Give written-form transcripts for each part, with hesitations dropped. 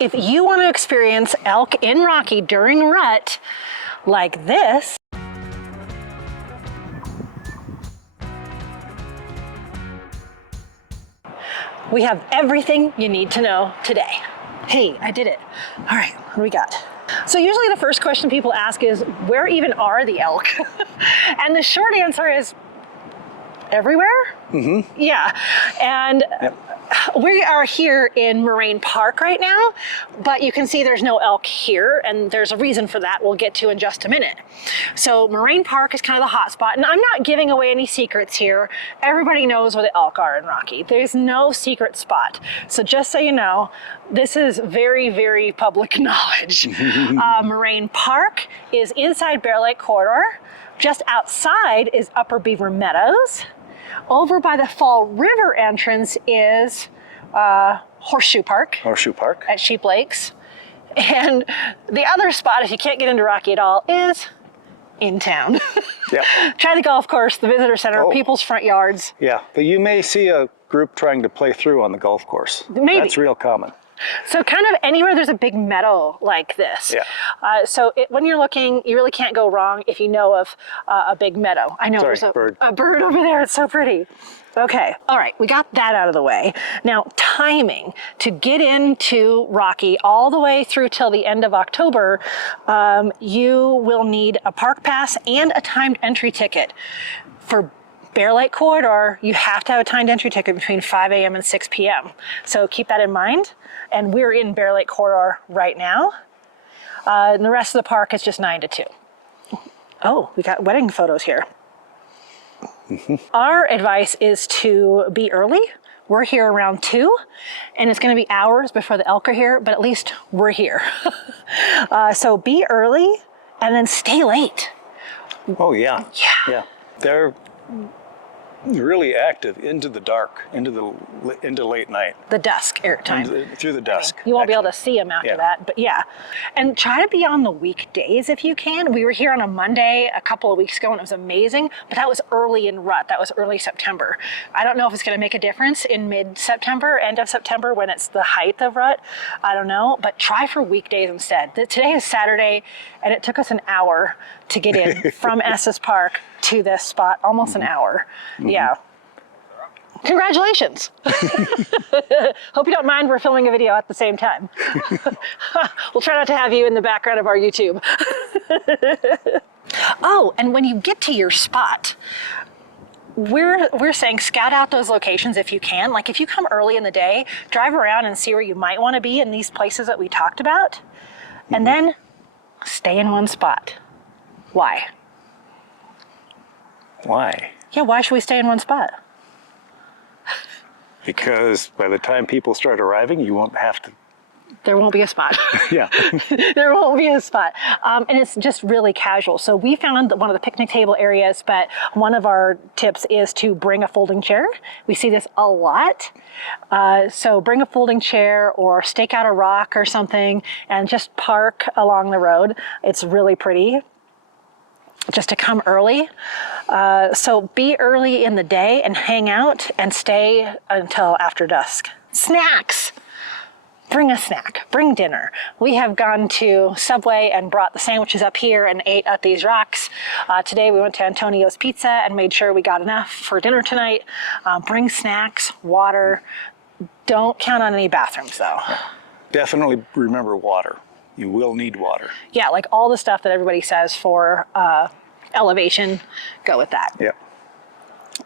If you want to experience elk in Rocky during rut like this, we have everything you need to know today. Hey, I did it. All right, what do we got? So usually the first question people ask is, where even are the elk? And the short answer is, everywhere? Mm-hmm. Yeah, and we are here in Moraine Park right now, but you can see there's no elk here, and there's a reason for that we'll get to in just a minute. So Moraine Park is kind of the hot spot, and I'm not giving away any secrets here. Everybody knows where the elk are in Rocky. There's no secret spot. So just so you know, this is very, very public knowledge. Moraine Park is inside Bear Lake Corridor. Just outside is Upper Beaver Meadows. Over by the Fall River entrance is Horseshoe Park. Horseshoe Park. At Sheep Lakes. And the other spot, if you can't get into Rocky at all, is in town. Yep. Try the golf course, the visitor center, people's front yards. Yeah, but you may see a group trying to play through on the golf course. Maybe. That's real common. So kind of anywhere there's a big meadow like this. Yeah. When you're looking, you really can't go wrong if you know of a big meadow. I know there's a bird over there. It's so pretty. Okay. All right. We got that out of the way. Now, timing to get into Rocky all the way through till the end of October, you will need a park pass and a timed entry ticket. For Bear Lake Corridor, you have to have a timed entry ticket between 5 a.m. and 6 p.m. So keep that in mind. And we're in Bear Lake Corridor right now. And the rest of the park is just 9 to 2. Oh, we got wedding photos here. Our advice is to be early. We're here around 2, and it's going to be hours before the elk are here, but at least we're here. So be early and then stay late. Oh, yeah. Yeah. Yeah. They're really active into the dark, into late night. The dusk airtime. Through the dusk. I mean, you won't be able to see them after that, but yeah. And try to be on the weekdays if you can. We were here on a Monday a couple of weeks ago and it was amazing, but that was early in rut. That was early September. I don't know if it's going to make a difference in mid-September, end of September when it's the height of rut. I don't know, but try for weekdays instead. Today is Saturday and it took us an hour to get in from Estes Park to this spot, almost an hour. Yeah. Congratulations. Hope you don't mind we're filming a video at the same time. We'll try not to have you in the background of our YouTube. Oh, and when you get to your spot, we're saying scout out those locations if you can. Like if you come early in the day, drive around and see where you might want to be in these places that we talked about. And then stay in one spot. Why? Why? Yeah, why should we stay in one spot? Because by the time people start arriving, you won't have to. There won't be a spot. Yeah. There won't be a spot. And it's just really casual. So we found one of the picnic table areas, but one of our tips is to bring a folding chair. We see this a lot. So bring a folding chair or stake out a rock or something and just park along the road. It's really pretty. Just to come early. So be early in the day and hang out and stay until after dusk. Snacks. Bring a snack, bring dinner. We have gone to Subway and brought the sandwiches up here and ate at these rocks. Today we went to Antonio's Pizza and made sure we got enough for dinner tonight. Bring snacks, water. Don't count on any bathrooms though. Definitely remember water. You will need water. Yeah, like all the stuff that everybody says for elevation, go with that. Yep.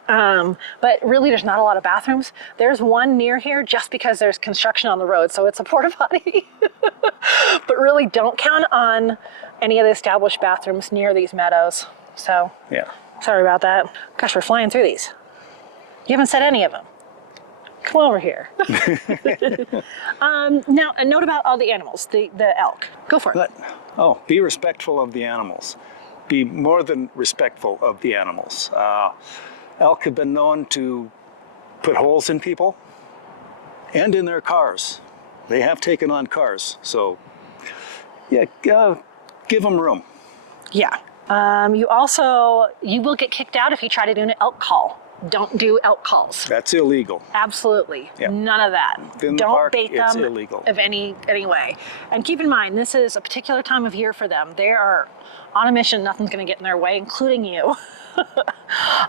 But really there's not a lot of bathrooms. There's one near here just because there's construction on the road, so it's a porta potty. But really don't count on any of the established bathrooms near these meadows. So, yeah. Sorry about that. Gosh, we're flying through these. You haven't said any of them. Come over here. Now, a note about all the animals, the elk. Go for it. Be respectful of the animals. Be more than respectful of the animals. Elk have been known to put holes in people and in their cars. They have taken on cars, so yeah, give them room. Yeah. You will get kicked out if you try to do an elk call Don't do elk calls. That's illegal. Absolutely. Yep. None of that. Within the Don't park, bait it's them illegal. of any way. And keep in mind, this is a particular time of year for them. They are on a mission. Nothing's going to get in their way, including you.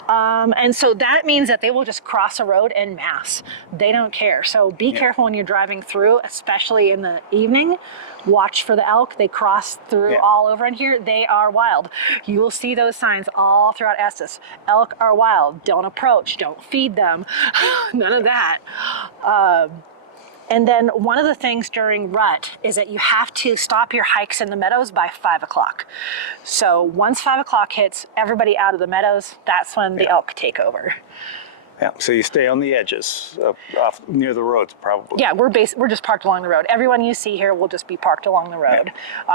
And so that means that they will just cross a road en masse. They don't care. So be careful when you're driving through, especially in the evening. Watch for the elk. They cross through all over in here. They are wild. You will see those signs all throughout Estes. Elk are wild. Don't approach. Don't feed them. None of that. And then one of the things during rut is that you have to stop your hikes in the meadows by 5 o'clock. So once 5 o'clock hits, everybody out of the meadows, that's when the elk take over. Yeah, so you stay on the edges, off near the roads probably. Yeah, we're just parked along the road. Everyone you see here will just be parked along the road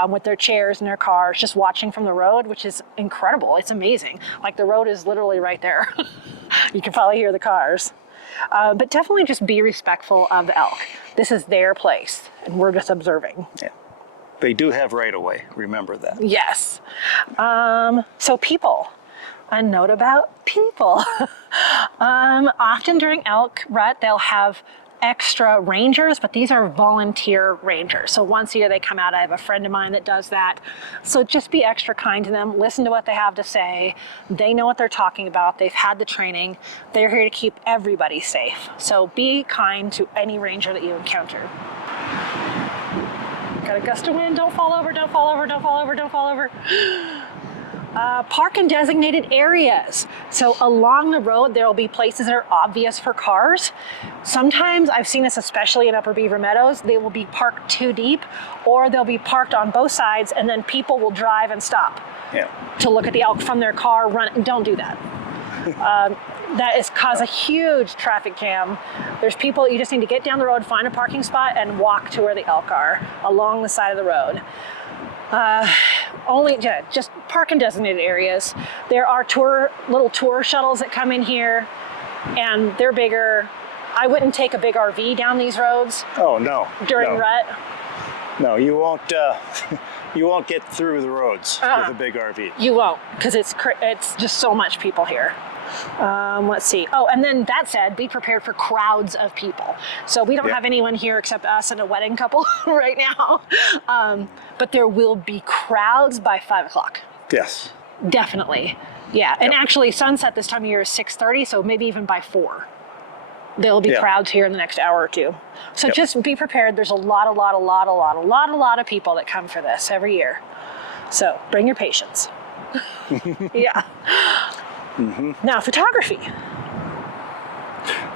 with their chairs and their cars, just watching from the road, which is incredible. It's amazing. Like the road is literally right there. You can probably hear the cars. But definitely just be respectful of the elk. This is their place, and we're just observing. Yeah. They do have right of way, remember that. Yes. So people. A note about people. Often during elk rut, they'll have extra rangers, but these are volunteer rangers. So once a year they come out. I have a friend of mine that does that. So just be extra kind to them. Listen to what they have to say. They know what they're talking about. They've had the training. They're here to keep everybody safe. So be kind to any ranger that you encounter. Got a gust of wind. Don't fall over, don't fall over, don't fall over, don't fall over. Park in designated areas. So along the road, there will be places that are obvious for cars. Sometimes I've seen this, especially in Upper Beaver Meadows, they will be parked too deep, or they'll be parked on both sides, and then people will drive and stop to look at the elk from their car. Don't do that. That has caused a huge traffic jam. There's people, you just need to get down the road, find a parking spot, and walk to where the elk are along the side of the road. Just park in designated areas. There are little tour shuttles that come in here, and they're bigger. I wouldn't take a big RV down these roads. Oh no. During rut. No, you won't. You won't get through the roads with a big RV. You won't, because it's just so much people here. Let's see. Oh, and then that said, be prepared for crowds of people. So we don't have anyone here except us and a wedding couple right now. But there will be crowds by 5 o'clock. Yes. Definitely. Yeah. And actually sunset this time of year is 6:30, so maybe even by 4. There'll be crowds here in the next hour or two. So just be prepared. There's a lot of people that come for this every year. So bring your patience. Yeah. Mm-hmm. Now, photography.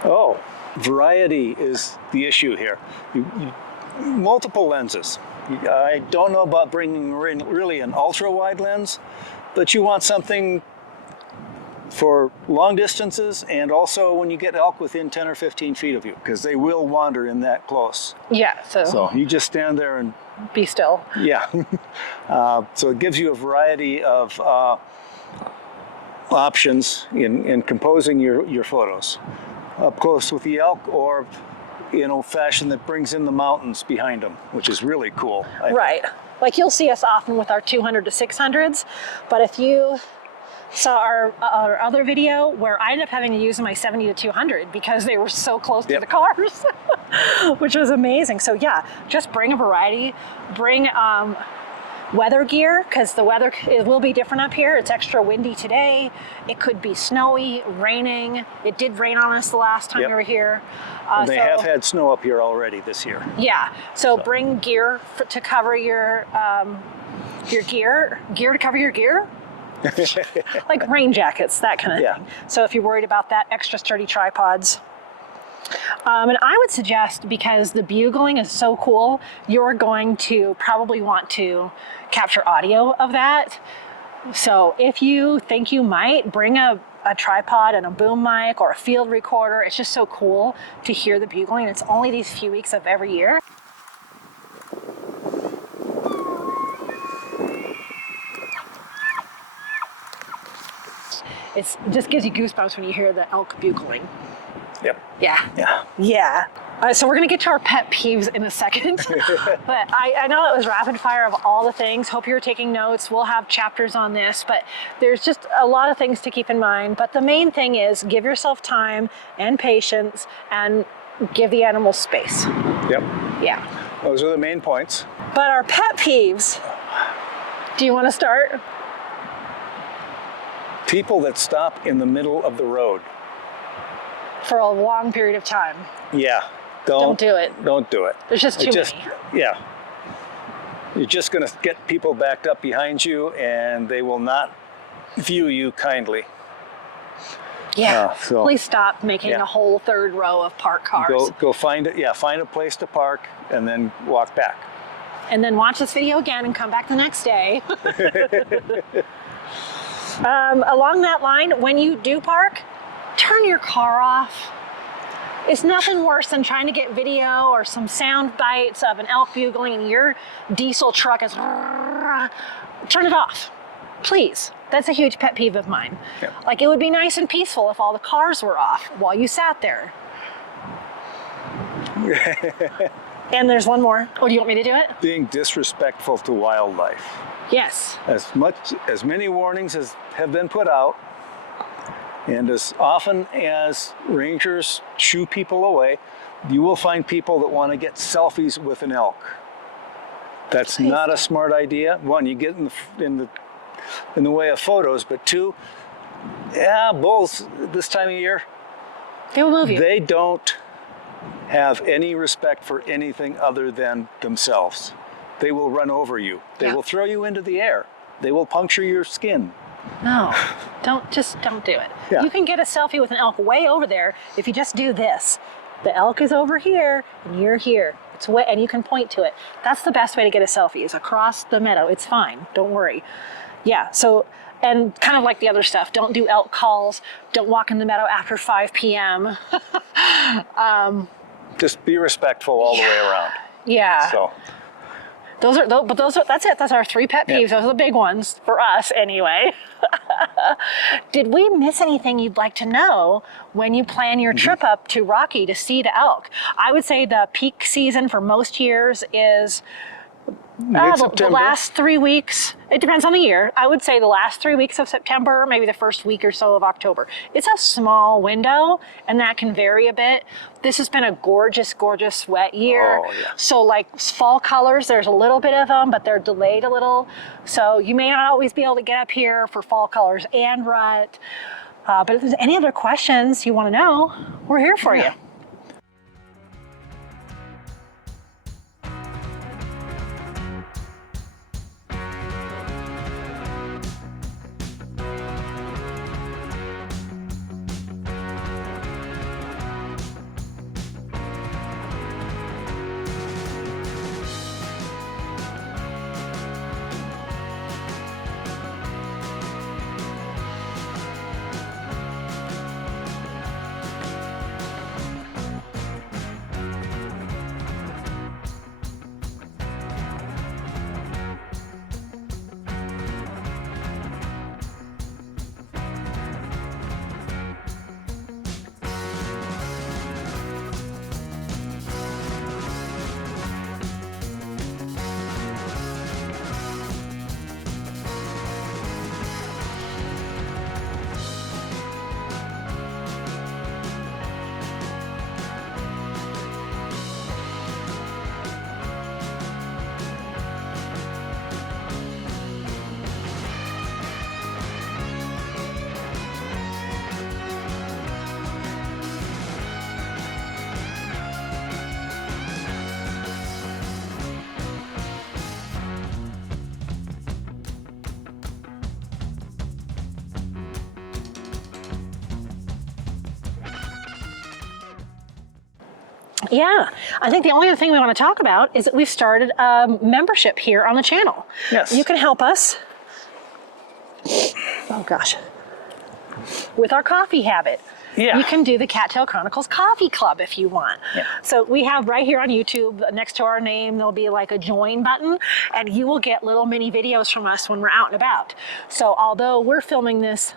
Oh, variety is the issue here. Multiple lenses. I don't know about bringing really an ultra-wide lens, but you want something for long distances, and also when you get elk within 10 or 15 feet of you, because they will wander in that close. Yeah, so you just stand there and be still. Yeah. So it gives you a variety of options in composing your photos. Up close with the elk, or in a fashion that brings in the mountains behind them, which is really cool. Right. Like you'll see us often with our 200 to 600s, but if you saw our other video where I ended up having to use my 70 to 200 because they were so close to the cars, which was amazing. So yeah, just bring a variety, bring weather gear, because the weather will be different up here. It's extra windy today. It could be snowy, raining. It did rain on us the last time we were here. They have had snow up here already this year. Yeah, so bring gear to cover your gear to cover your gear. Like rain jackets, that kind of thing. So if you're worried about that, extra sturdy tripods. And I would suggest, because the bugling is so cool, you're going to probably want to capture audio of that. So if you think you might, bring a tripod and a boom mic or a field recorder. It's just so cool to hear the bugling. It's only these few weeks of every year. It just gives you goosebumps when you hear the elk bugling. Yep. Yeah. Yeah. Yeah. So we're gonna get to our pet peeves in a second, but I know it was rapid fire of all the things. Hope you're taking notes. We'll have chapters on this, but there's just a lot of things to keep in mind. But the main thing is give yourself time and patience and give the animals space. Yep. Yeah. Those are the main points. But our pet peeves, do you wanna start? People that stop in the middle of the road. For a long period of time. Yeah. Don't do it. Don't do it. There's just too many. Yeah. You're just going to get people backed up behind you, and they will not view you kindly. Yeah. Please stop making a whole third row of parked cars. Go find it. Yeah, find a place to park, and then walk back. And then watch this video again and come back the next day. Along that line, when you do park, turn your car off. It's nothing worse than trying to get video or some sound bites of an elk bugling and your diesel truck is... Turn it off, please. That's a huge pet peeve of mine. Yeah. Like, it would be nice and peaceful if all the cars were off while you sat there. And there's one more. Oh, do you want me to do it? Being disrespectful to wildlife. Yes. As many warnings as have been put out, and as often as rangers shoo people away, you will find people that want to get selfies with an elk. That's not a smart idea. One, you get in the way of photos, but two, bulls this time of year, they will move you. They don't have any respect for anything other than themselves. They will run over you. They will throw you into the air. They will puncture your skin. No, don't do it. Yeah. You can get a selfie with an elk way over there if you just do this. The elk is over here and you're here. It's way, and you can point to it. That's the best way to get a selfie, is across the meadow. It's fine, don't worry. Yeah, so, and kind of like the other stuff, don't do elk calls, don't walk in the meadow after 5 p.m. Just be respectful all the way around. Yeah. So. That's it. That's our 3 pet peeves. Those are the big ones for us anyway. Did we miss anything you'd like to know when you plan your trip up to Rocky to see the elk? I would say the peak season for most years is the last 3 weeks. It depends on the year. I would say the last 3 weeks of September, maybe the first week or so of October. It's a small window, and that can vary a bit. This has been a gorgeous, gorgeous wet year. Oh, yeah. So like fall colors, there's a little bit of them, but they're delayed a little. So you may not always be able to get up here for fall colors and rut. But if there's any other questions you want to know, we're here for you. Yeah, I think the only other thing we want to talk about is that we've started a membership here on the channel. Yes. You can help us, oh gosh, with our coffee habit. Yeah. You can do the Cattail Chronicles Coffee Club if you want. Yeah. So we have right here on YouTube, next to our name, there'll be like a join button, and you will get little mini videos from us when we're out and about. So although we're filming this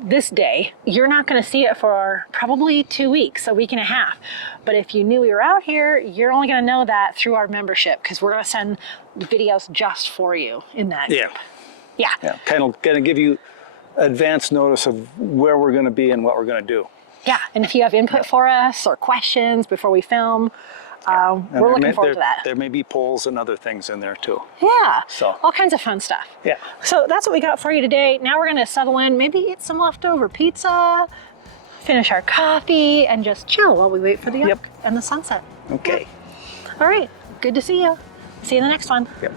this day, you're not going to see it for probably 2 weeks, a week and a half. But if you knew we were out here, you're only going to know that through our membership, because we're going to send videos just for you in that group. Yeah. Kind of going to give you advance notice of where we're going to be and what we're going to do. Yeah, and if you have input for us or questions before we film, we're looking forward to that. There may be polls and other things in there too. Yeah, So all kinds of fun stuff. Yeah. So that's what we got for you today. Now we're going to settle in, maybe eat some leftover pizza, finish our coffee, and just chill while we wait for the elk and the sunset. Okay. All right, good to see you. See you in the next one. Yep.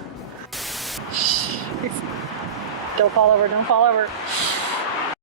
Don't fall over, don't fall over.